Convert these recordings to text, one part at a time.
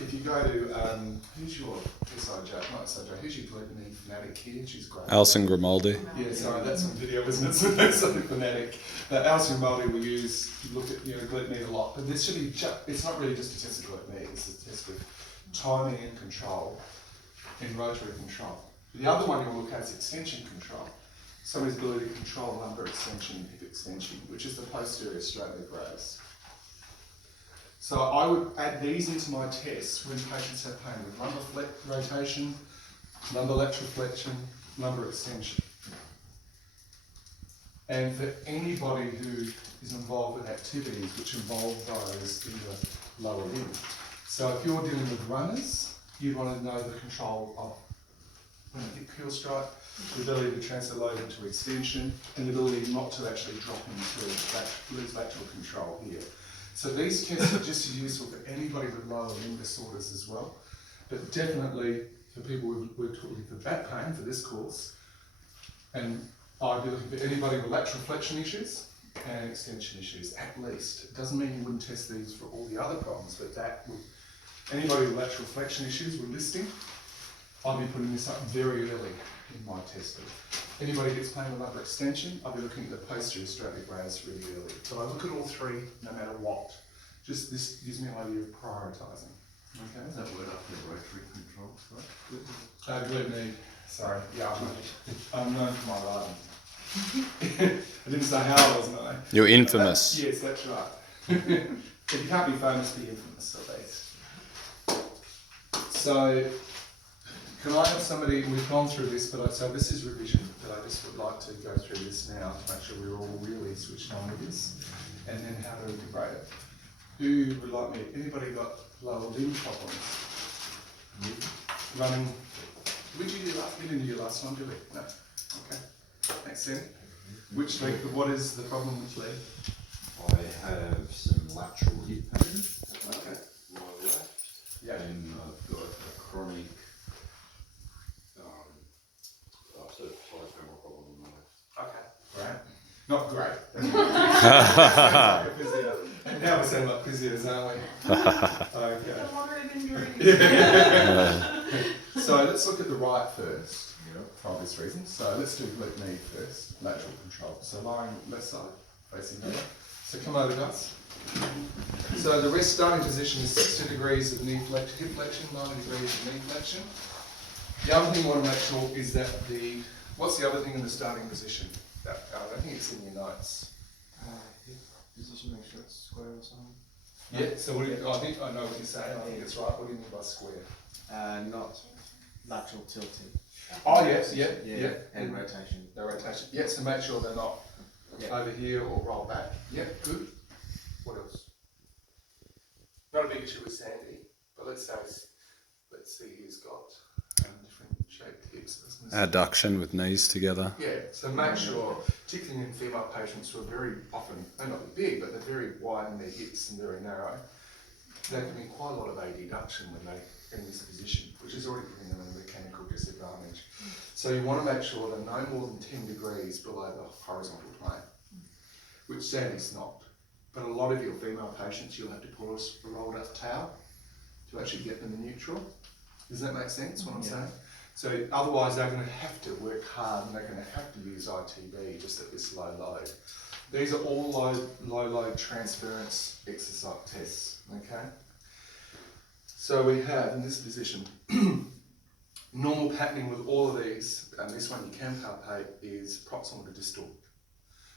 if you go to, who's your SIJ, not SIJ, who's your gluten knee fanatic here? She's great. Alison Grimaldi. Yeah, sorry, that's on video, isn't it? So that's something fanatic. Alison Grimaldi we use, look at, gluten knee a lot, but this should be, it's not really just a test of gluten knee, it's a test of timing and control, and rotary control. The other one you'll look at is extension control. Somebody's ability to control lumbar extension and hip extension, which is the posterior straight leg raise. So I would add these into my tests when patients have pain with lumbar rotation, lumbar lateral flexion, lumbar extension. And for anybody who is involved with activities which involve those in the lower limb. So if you're dealing with runners, you want to know the control of when a hip heel strike, the ability to transfer load into extension, and the ability not to actually drop into lose lateral control here. So these tests are just as useful for anybody with lower limb disorders as well, but definitely for people we're talking for back pain for this course, and I'd be looking for anybody with lateral flexion issues and extension issues at least. It doesn't mean you wouldn't test these for all the other problems, but that would, anybody with lateral flexion issues we're listing, I'll be putting this up very early in my testing. Anybody gets pain with lumbar extension, I'll be looking at the posterior straight leg raise really early. But I look at all three no matter what. Just this gives me an idea of prioritising. Okay. Is that word after rotary control, right? Gluten knee. Sorry. Yeah, I'm known for my writing. I didn't say how I was known. You're infamous. Yes, that's right. But you can't be famous, be infamous at least. So, can I have somebody, we've gone through this, but so this is revision, but I just would like to go through this now to make sure we're all really switched on with this, and then how to integrate it. Who would like me? Anybody got lower limb problems? Running? Did you do last? We didn't do your last one, did we? No. Okay. Makes sense. Which leg? What is the problem with leg? I have some lateral hip pain. Okay. My left. Yeah. And I've got a chronic cervical problem in my left. Okay. Great. Not great. Sounds like a physio. Now we sound like physios, aren't we? Okay. It's a moderate injury. Yeah. So let's look at the right first, Yeah. for obvious reasons. So let's do glute knee first, lateral control. So lying left side, facing over. So come over to us. So the rest starting position is 60 degrees of hip flexion, 90 degrees of knee flexion. The other thing we want to make sure is that what's the other thing in the starting position? I don't think it's in your notes. Hip position, make sure it's square or something. Yeah, so I think I know what you're saying, I think it's right. What do you mean by square? Not lateral tilting. Oh, yes, yeah. And rotation. The rotation. Yeah, so make sure they're not over here or roll back. Yeah, good. What else? Not a big issue with Sandy, but let's see who's got different shaped hips. Adduction with knees together. Yeah, so make sure, particularly in female patients who are very often, may not be big, but they're very wide in their hips and very narrow, there can be quite a lot of adduction when they're in this position, which is already putting them in a mechanical disadvantage. So you want to make sure they're no more than 10 degrees below the horizontal plane, which Sandy's not. But a lot of your female patients, you'll have to pull a rolled up towel to actually get them neutral. Does that make sense, what I'm saying? So otherwise they're going to have to work hard and they're going to have to use ITB just at this low load. These are all low load transference exercise tests, okay? So we have in this position, normal patterning with all of these, and this one you can palpate, is proximal to distal.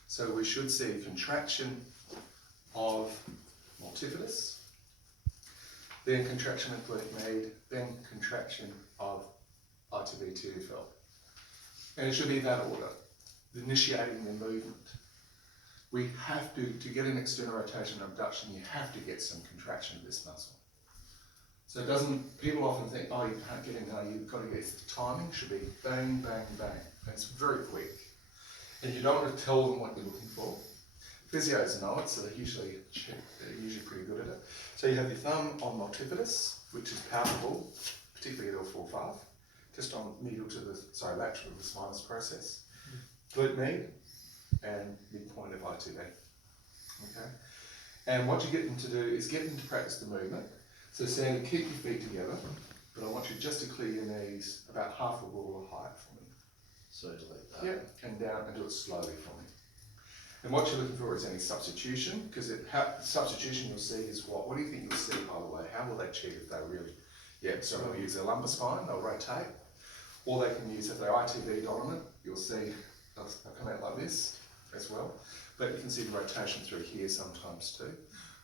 So we should see contraction of multifidus, then contraction of glute med, then contraction of ITB TFL. And it should be that order, initiating the movement. We have to get an external rotation and abduction, you have to get some contraction of this muscle. So it doesn't, people often think, oh, you can't get in there, you've got to get, the timing should be bang, bang, bang. And it's very quick. And you don't want to tell them what you're looking for. Physios know it, so they're usually pretty good at it. So you have your thumb on multifidus, which is palpable, particularly at L4-5, just on lateral to the spinous process. Glute med and midpoint of ITB. Okay? And what you get them to do is get them to practice the movement. So Sandy, keep your feet together, but I want you just to clear your knees about half a ruler height for me. So like that. Yep, and down, and do it slowly for me. And what you're looking for is any substitution, because substitution you'll see is what? What do you think you'll see, by the way? How will they cheat if they really? Yeah, so they'll use their lumbar spine, they'll rotate, or they can use, if they're ITV dominant, you'll see they'll come out like this as well. But you can see the rotation through here sometimes too.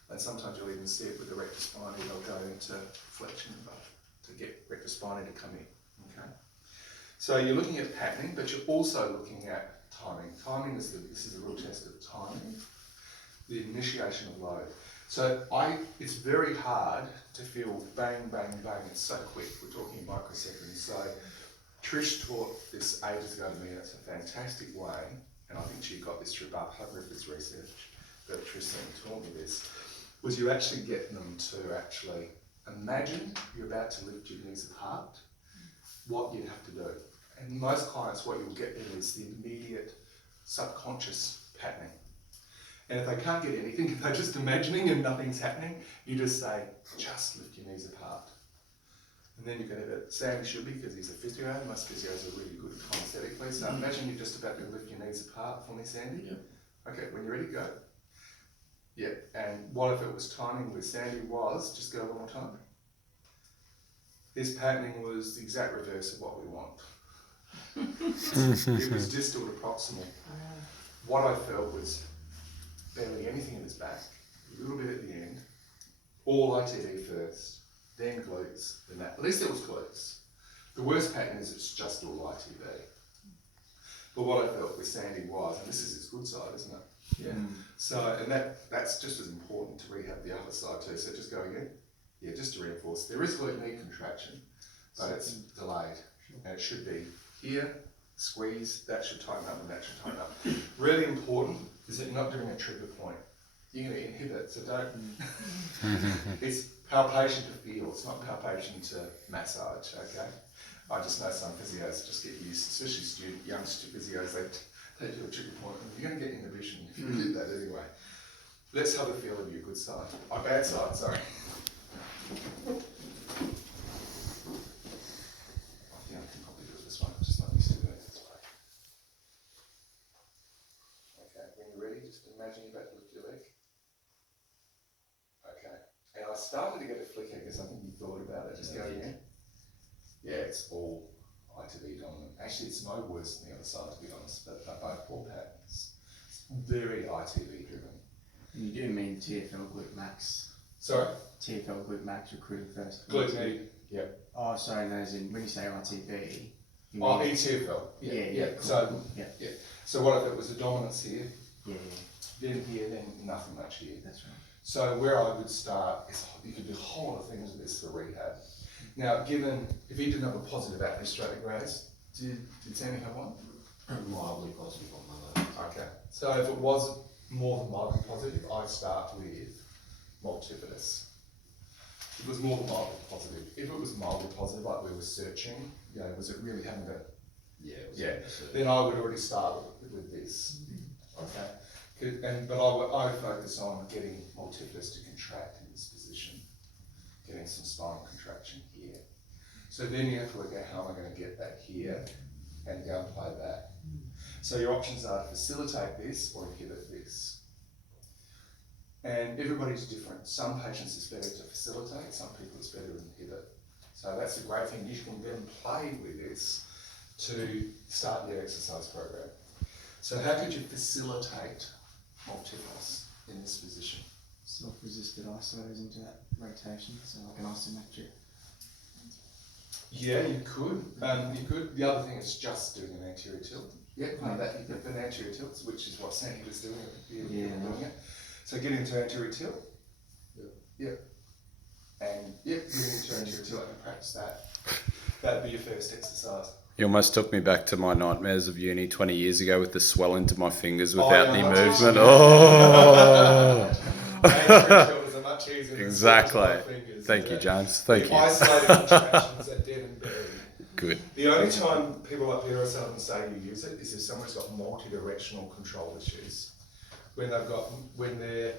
And sometimes you'll even see it with the rectus spinae, they'll go into flexion to get rectus spinae to come in, okay? So you're looking at patterning, but you're also looking at timing. Timing is this is a real test of timing, the initiation of load. So it's very hard to feel bang, bang, bang, it's so quick, we're talking microseconds. So Trish taught this ages ago to me, and it's a fantastic way, and I think she got this through Blood Rivers research, but Trish certainly taught me this, was you actually get them to actually imagine you're about to lift your knees apart, what you'd have to do. And most clients, what you'll get then is the immediate subconscious patterning. And if they can't get anything, if they're just imagining and nothing's happening, you just say, just lift your knees apart. And then you can have it, Sam should be, because he's a physio, most physios are really good kinesthetically. So imagine you're just about to lift your knees apart for me, Sandy. Yep. Okay, when you're ready, go. Yeah, and what if it was timing with Sandy was, just go one more time. This patterning was the exact reverse of what we want. It was distal to proximal. What I felt was barely anything in his back, a little bit at the end, all ITV first, then glutes, then that. At least it was glutes. The worst pattern is it's just all ITV. But what I felt with Sandy was, and this is his good side, isn't it? Yeah. So, and that's just as important to rehab the other side too. So just go again. Yeah, just to reinforce. There is glute knee contraction, but it's delayed. And it should be here, squeeze, that should tighten up and that should tighten up. Really important is that you're not doing a trigger point. You're going to inhibit, so don't. It's palpation to feel, it's not palpation to massage, okay? I just know some physios just get used, especially young physios, they do a trigger point. You're going to get inhibition if you do that anyway. Let's have a feel of your good side. Oh, bad side, sorry. I think I can probably do it this one, I'm just not used to doing it this way. Okay, when you're ready, just imagine you're about to lift your leg. Okay, and I started to get a flicker because I think you thought about it. Just go again. Yeah, it's all ITV dominant. Actually, it's no worse than the other side, to be honest, but they're both poor patterns. It's very ITV driven. You do mean TFL glute max. Sorry? TFL glute max recruiting first. Glute knee, yep. Oh, sorry, no, as in when you say ITV, you Oh, mean... ETFL. Yeah. Cool. So, yeah. So what if it was a dominance here, Yeah. then here, then nothing much here. That's right. So where I would start is you could do a whole lot of things with this for rehab. Now, if he didn't have a positive atherosclerosis, did Sammy have one? Mildly positive on my left. Okay. So if it was more than mildly positive, I'd start with multifidus. If it was more than mildly positive. If it was mildly positive, like we were searching, was it really having a... Yeah. Then I would already start with this. Okay. But I would focus on getting multifidus to contract in this position, getting some spinal contraction here. So then you have to work out how am I going to get that here and downplay that. So your options are to facilitate this or inhibit this. And everybody's different. Some patients it's better to facilitate, some people it's better to inhibit. So that's the great thing. You can then play with this to start your exercise program. So how could you facilitate multifidus in this position? Self-resisted isos into that rotation, so like an isometric. Yeah, you could. You could. The other thing is just doing an anterior tilt. Yeah, that you can an anterior tilt, which is what Sandy was doing. Doing it. So get into anterior tilt. Yep. And getting into anterior tilt and practice that. That'd be your first exercise. You almost took me back to my nightmares of uni 20 years ago with the swelling to my fingers without any movement. Oh! Anterior tilt is a much easier. Exactly. Thank you, James. Thank you. Isolated contractions are dead and buried. Good. The only time people like Peter and say you use it is if someone's got multi-directional control issues. When they're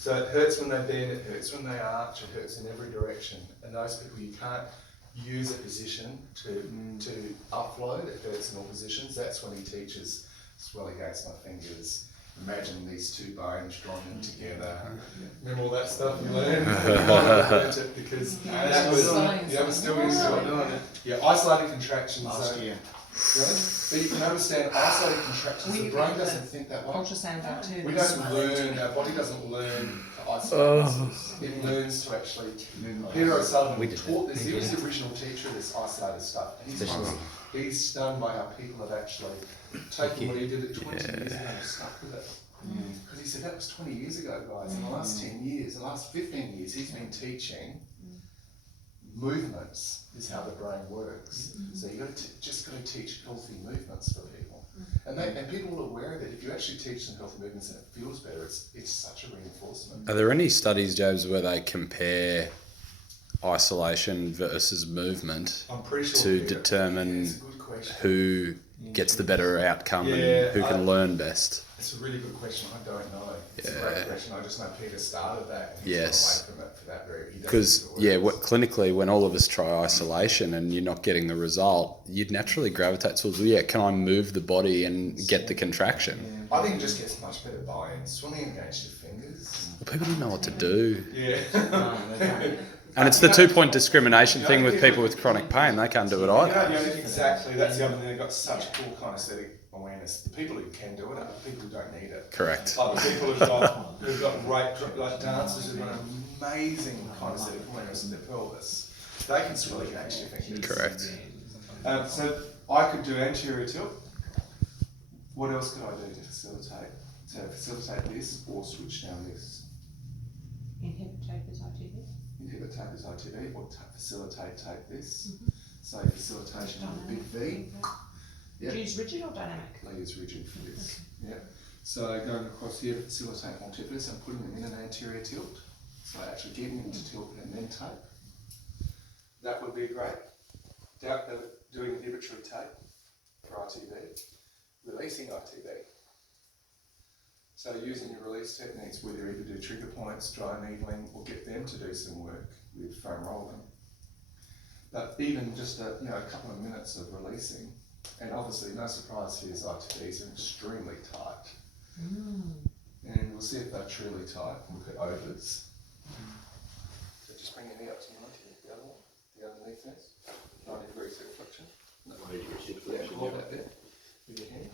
So it hurts when they bend, it hurts when they arch, it hurts in every direction. And those people, you can't use a position to upload, it hurts in all positions. That's when he teaches swell against my fingers. Imagine these two bones drawn in together. Remember all that stuff you learned? You might have learned it because that was, still doing it. Yeah, isolated contractions. Last year. Really? But you can understand isolated contractions. The brain doesn't think that way. Ultrasound out too. We don't learn, our body doesn't learn to isolate muscles. It learns to actually. Peter O'Sullivan taught this, he was the original teacher of this isolated stuff. And he's stunned by how people have actually taken what he did at 20 years ago and stuck with it. Because he said that was 20 years ago, guys. In the last 10 years, the last 15 years, he's been teaching movements is how the brain works. So you just got to teach healthy movements for people. And people are aware of it. If you actually teach them healthy movements and it feels better, it's such a reinforcement. Are there any studies, James, where they compare isolation versus movement I'm pretty sure to determine it's a good question. who gets the better outcome and who can learn best? It's a really good question. I don't know. It's a great question. I just know Peter started that. And Yes. Away from it for that very. Because clinically, when all of us try isolation and you're not getting the result, you'd naturally gravitate towards, can I move the body and get the contraction? I think it just gets much better buy-in. Swinging against your fingers. Well, people don't know what to do. Yeah. And it's the 2-point discrimination thing with people with chronic pain. They can't do it either. Exactly. That's the other thing. They've got such poor kinesthetic awareness. The people who can do it are the people who don't need it. Correct. Like the people who've got great, like dancers who've got amazing kinesthetic awareness in their pelvis. They can swell against your fingers. Correct. So I could do anterior tilt. What else could I do to facilitate? To facilitate this or switch down this? Inhibit tapers ITV. Inhibit tapers ITV or facilitate tape this. So facilitation of the big V. Yeah. Use rigid or dynamic? I use rigid for this. Yeah. So going across here to facilitate multifidus, I'm putting them in an anterior tilt. So actually getting them to tilt and then tape. That would be great. Doing inhibitory tape for ITV. Releasing ITV. So using your release techniques, whether either do trigger points, dry needling, or get them to do some work with foam rolling. But even just a couple of minutes of releasing, and obviously no surprise here is ITVs are extremely tight. And we'll see if they're truly tight. Look at overs. So just bring your knee up to 90, the other one, the underneath this. 90 degrees hip flexion. No, 90 degrees hip flexion. Hold that there with your hand.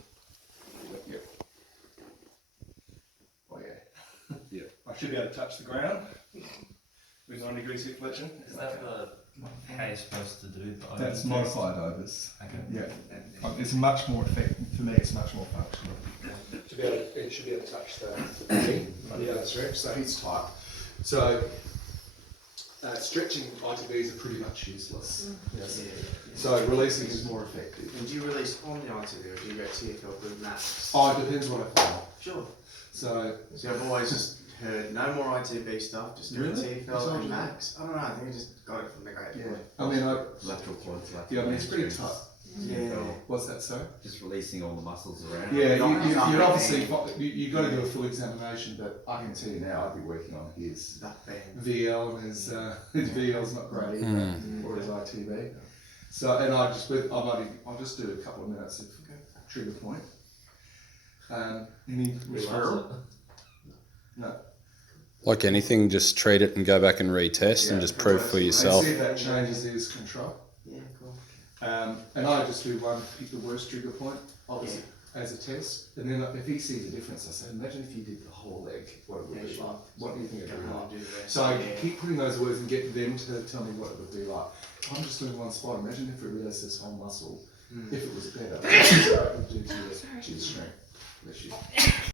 Yep. Oh yeah. Yeah. I should be able to touch the ground with 90 degrees hip flexion. Is that how you're supposed to do the That's modified overs. Okay. Yeah. It's much more effective, for me it's much more functional. It should be able to touch the knee, the other stretch, so he's tight. So stretching ITVs are pretty much useless. Yes. So releasing is more effective. And do you release on the ITV or do you go TFL with max? Oh, it depends what I feel. Sure. So I've always just heard no more ITV stuff, just go Really? TFL and max. I don't know, I think I just got it from the guy. yeah, I mean, Lateral quads, it's pretty tight. Yeah. What's that, sir? Just releasing all the muscles around. Yeah, Not you're bad. obviously, you got to do a full examination, but I can tell you now, I'd be working on his That bad. VL, and his VL's not great either, or his ITV. So, and I'll just do a couple of minutes of trigger point. Any referral? No. Like anything, just treat it and go back and retest and just prove for yourself. And see if that changes his control. Yeah, cool. And I just do one, pick the worst trigger point, obviously, Yeah. as a test. And then if he sees a difference, I say, imagine if you did the whole leg, what it would be like. What do you think it would be like? So I keep putting those words and get them to tell me what it would be like. I'm just doing one spot. Imagine if we released this whole muscle, if it was better, what it would do to your strength. Bless you.